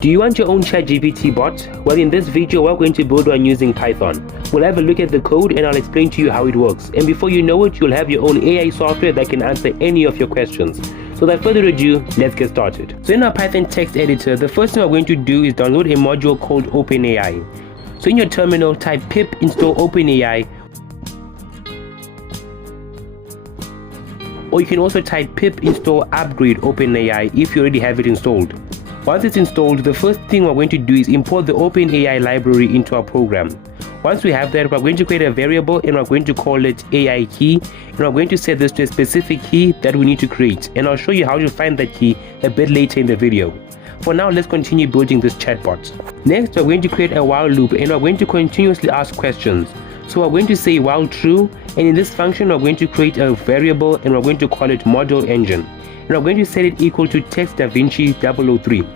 Do you want your own ChatGPT bot? Well, in this video, we're going to build one using Python. We'll have a look at the code and I'll explain to you how it works. And before you know it, you'll have your own AI software that can answer any of your questions. So without further ado, let's get started. So in our Python text editor, the first thing we're going to do is download a module called OpenAI. So in your terminal, type pip install OpenAI, or you can also type pip install upgrade OpenAI if you already have it installed. Once it's installed, the first thing we're going to do is import the OpenAI library into our program. Once we have that, we're going to create a variable and we're going to call it AI key, and we're going to set this to a specific key that we need to create, and I'll show you how to find that key a bit later in the video. For now, let's continue building this chatbot. Next, we're going to create a while loop and we're going to continuously ask questions. So we're going to say while true, and in this function we're going to create a variable and we're going to call it model engine, and we're going to set it equal to text DaVinci 003.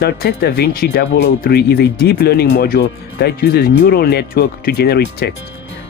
Now, text DaVinci 003 is a deep learning module that uses neural network to generate text.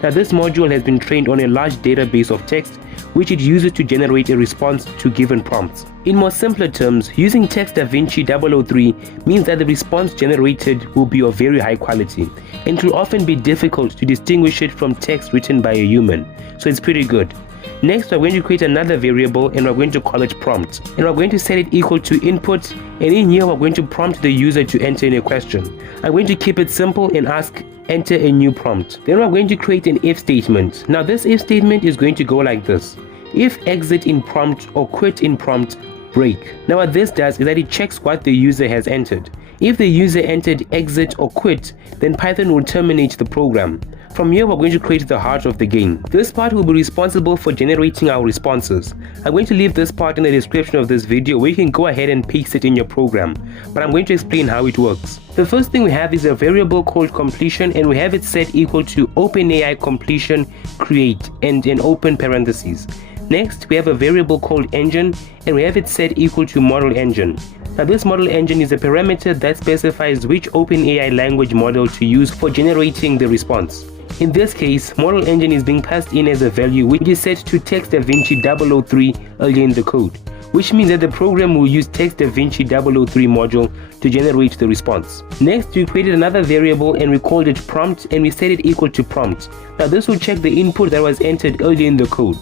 Now, this module has been trained on a large database of text, which it uses to generate a response to given prompts. In more simpler terms, using text DaVinci 003 means that the response generated will be of very high quality, and it will often be difficult to distinguish it from text written by a human, so it's pretty good. Next, we're going to create another variable and we're going to call it prompt, and we're going to set it equal to input, and in here we're going to prompt the user to enter in a question. I'm going to keep it simple and ask enter a new prompt. Then we're going to create an if statement. Now, this if statement is going to go like this: if exit in prompt or quit in prompt, break. Now, what this does is that it checks what the user has entered. If the user entered exit or quit, then Python will terminate the program. From here, we're going to create the heart of the game. This part will be responsible for generating our responses. I'm going to leave this part in the description of this video where you can go ahead and paste it in your program, but I'm going to explain how it works. The first thing we have is a variable called completion, and we have it set equal to OpenAI completion create and an open parentheses. Next, we have a variable called engine, and we have it set equal to model engine. Now, this model engine is a parameter that specifies which OpenAI language model to use for generating the response. In this case, model engine is being passed in as a value which is set to text DaVinci 003 earlier in the code, which means that the program will use text DaVinci 003 module to generate the response. Next, we created another variable and we called it prompt, and we set it equal to prompt. Now, this will check the input that was entered earlier in the code.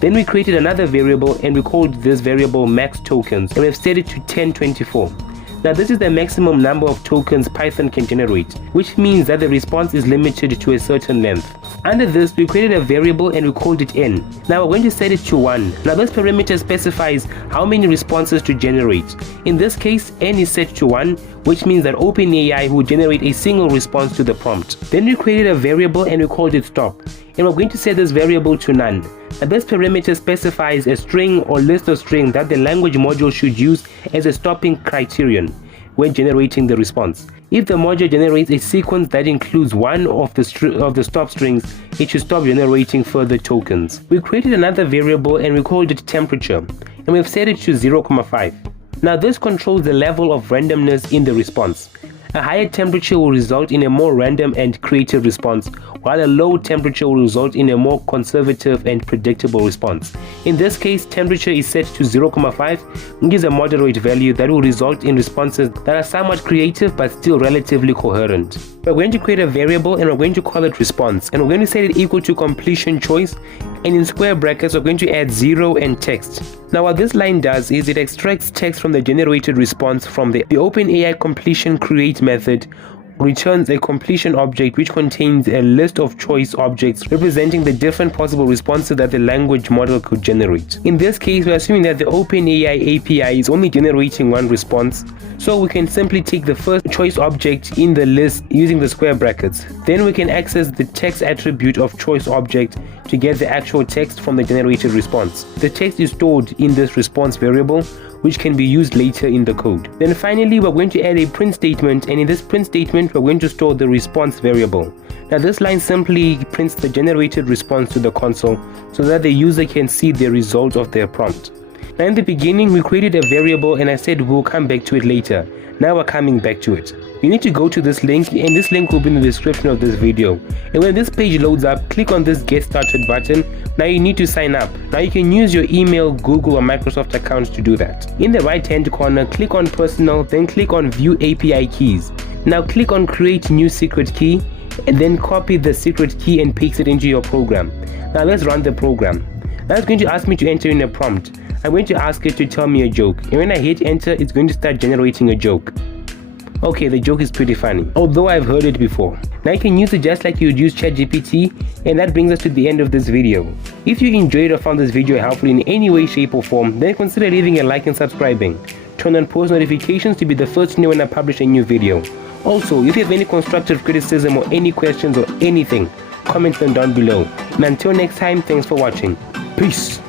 Then we created another variable and we called this variable max tokens, and we've set it to 1024. Now, this is the maximum number of tokens Python can generate, which means that the response is limited to a certain length. Under this, we created a variable and we called it n. Now, we're going to set it to 1. Now, this parameter specifies how many responses to generate. In this case, n is set to 1, which means that OpenAI will generate a single response to the prompt. Then we created a variable and we called it stop, and we're going to set this variable to none. Now, this parameter specifies a string or list of strings that the language module should use as a stopping criterion when generating the response. If the module generates a sequence that includes one of the stop strings, it should stop generating further tokens. We created another variable and we called it temperature, and we've set it to 0.5. Now, this controls the level of randomness in the response. A higher temperature will result in a more random and creative response, while a low temperature will result in a more conservative and predictable response. In this case, temperature is set to 0.5, which is a moderate value that will result in responses that are somewhat creative but still relatively coherent. We're going to create a variable and we're going to call it response, and we're going to set it equal to completion choice, and in square brackets we're going to add 0 and text. Now, what this line does is it extracts text from the generated response from the OpenAI completion create method, returns a completion object which contains a list of choice objects representing the different possible responses that the language model could generate. In this case, we're assuming that the OpenAI API is only generating one response, so we can simply take the first choice object in the list using the square brackets. Then we can access the text attribute of choice object to get the actual text from the generated response. The text is stored in this response variable, which can be used later in the code. Then finally, we're going to add a print statement, and in this print statement we're going to store the response variable. Now, this line simply prints the generated response to the console so that the user can see the result of their prompt. Now, in the beginning we created a variable and I said we'll come back to it later. Now we're coming back to it. You need to go to this link, and this link will be in the description of this video. And when this page loads up, click on this Get Started button. Now you need to sign up. Now you can use your email, Google or Microsoft account to do that. In the right hand corner, click on Personal, then click on View API Keys. Now click on Create New Secret Key, and then copy the secret key and paste it into your program. Now let's run the program. Now it's going to ask me to enter in a prompt. I'm going to ask it to tell me a joke, and when I hit enter, it's going to start generating a joke. Okay, the joke is pretty funny, although I've heard it before. Now you can use it just like you would use ChatGPT, and that brings us to the end of this video. If you enjoyed or found this video helpful in any way, shape or form, then consider leaving a like and subscribing. Turn on post notifications to be the first to know when I publish a new video. Also, if you have any constructive criticism or any questions or anything, comment them down below. And until next time, thanks for watching. Peace!